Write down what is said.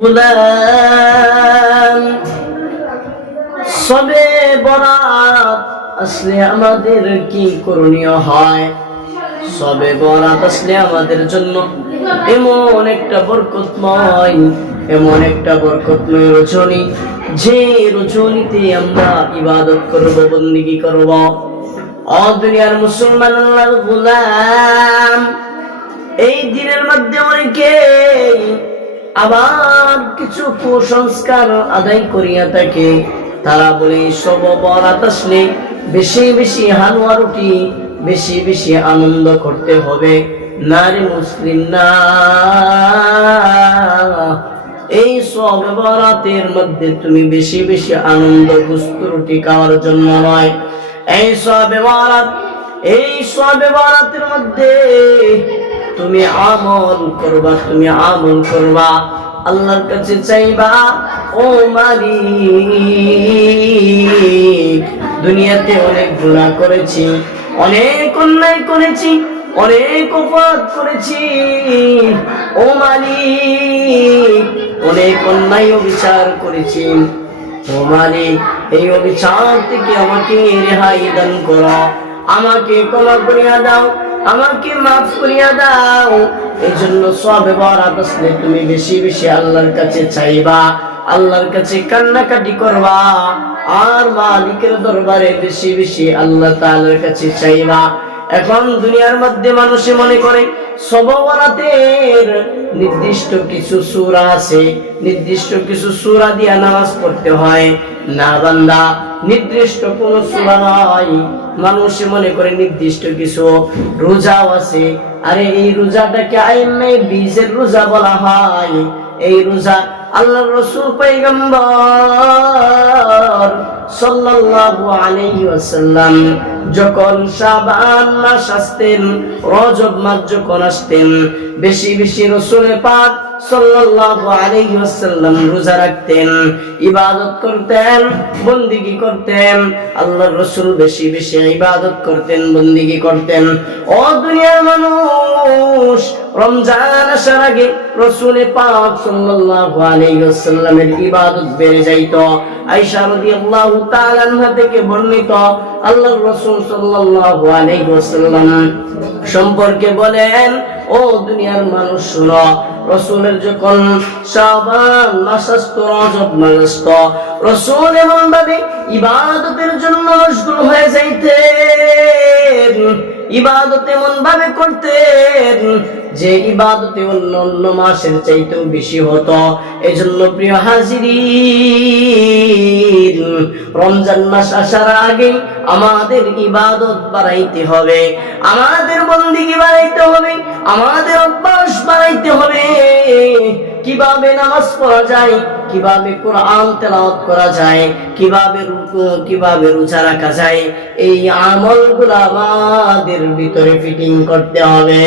গোলাম সবে বরাত আসলে আমাদের কি করণীয় হয়? সবে বরাত আসলে আমাদের জন্য এমন একটা বরকতময় রজনী, যে রজনীতে আমরা ইবাদত করব, বন্দেগী করব। ও দুনিয়ার মুসলমান, আল্লাহর গোলাম, এই দিনের মধ্যে অনেকে আবার কিছু কুসংস্কার আদায় করিয়া থাকে। তারা বলে সব বরাত আসলে বেশি বেশি হালুয়া রুটি, বেশি বেশি আনন্দ করতে হবে। না রে মুসলিম, না, এই সব বরাতের মধ্যে তুমি বেশি বেশি আনন্দ গোস্ত রুটি খাওয়ার জন্য নয়। এই সব বরাতের মধ্যে তুমি আমল করবা, আল্লাহর কাছে চাইবা, ও মালিক, দুনিয়াতে অনেক গুনাহ করেছি, অনেক অন্যায় করেছি, অনেক অপরাধ করেছি, ও মালিক, অনেক অন্যায় অবিচার করেছি, ও মালিক, এই অবিচার থেকে আমাকে রেহাই দান করো, আমাকে ক্ষমা করিয়া দাও, আমাকে মাফ করিয়া দাও। এই জন্য সবে বরাত আসলে তুমি বেশি বেশি আল্লাহর কাছে চাইবা, আল্লাহর কাছে কান্নাকাটি করবা, আর মালিকের দরবারে বেশি বেশি আল্লাহ তাআলার কাছে চাইবা। এখন দুনিয়ার মধ্যে মানুষে মনে করে সবে বরাতের নির্দিষ্ট কিছু সূরা আছে, নির্দিষ্ট কিছু সূরা দিয়া নামাজ পড়তে হয়। না বান্দা, নির্দিষ্ট কোন সূরা নয়। মানুষে মনে করে নির্দিষ্ট কিছু রোজাও আছে। আরে এই রোজাটাকে আইনে বীজের রোজা বলা হয়। এই রোজা আল্লাহর রাসূল পয়গম্বর সাল্লাল্লাহু আলাইহি ওয়াসাল্লাম যখন শাবান মাস আসতেন, রজব মাস যখন আসতেন, বেশি বেশি রাসূল পাক সাল্লাল্লাহু আলাইহি ওয়াসাল্লাম রোজা রাখতেন, ইবাদত করতেন, বন্দেগী করতেন। আল্লাহর রাসূল বেশি বেশি ইবাদত করতেন, বন্দেগী করতেন। ও দুনিয়ার মানুষ, রমজান আসার আগে রাসূল পাক সাল্লাল্লাহু আলাইহি ওয়াসাল্লামের ইবাদত বেড়ে যাইত। আয়েশা রাদিয়াল্লাহু তাআলা আনহা থেকে বর্ণিত, আল্লাহর রাসূল সাল্লাল্লাহু আলাইহি ওয়াসাল্লাম সম্পর্কে বলেন, ও দুনিয়ার মানুষ শুনো, রাসূলের যখন শাবান মাস আসতো, রজব মাস আসতো, রাসূল এমন ভাবে ইবাদতের জন্য মশগুল হয়ে যাইতেন, ইবাদত এমন ভাবে করতেন যে ইবাদতে অন্য মাসের চাইতেও বেশি হতো। এজন্য প্রিয় হাজিরিন, রমজান মাস আসার আগে আমাদের ইবাদত বাড়াইতে হবে, আমাদের বন্দেগী বাড়াইতে হবে, আমাদের অভ্যাস বাড়াইতে হবে। কিভাবে নামাজ পড়া যায়, কিভাবে কোরআন তেলাওয়াত করা যায়, কিভাবে রোজা রাখা যায়, এই আমলগুলো আমাদের ভিতরে ফিটিং করতে হবে।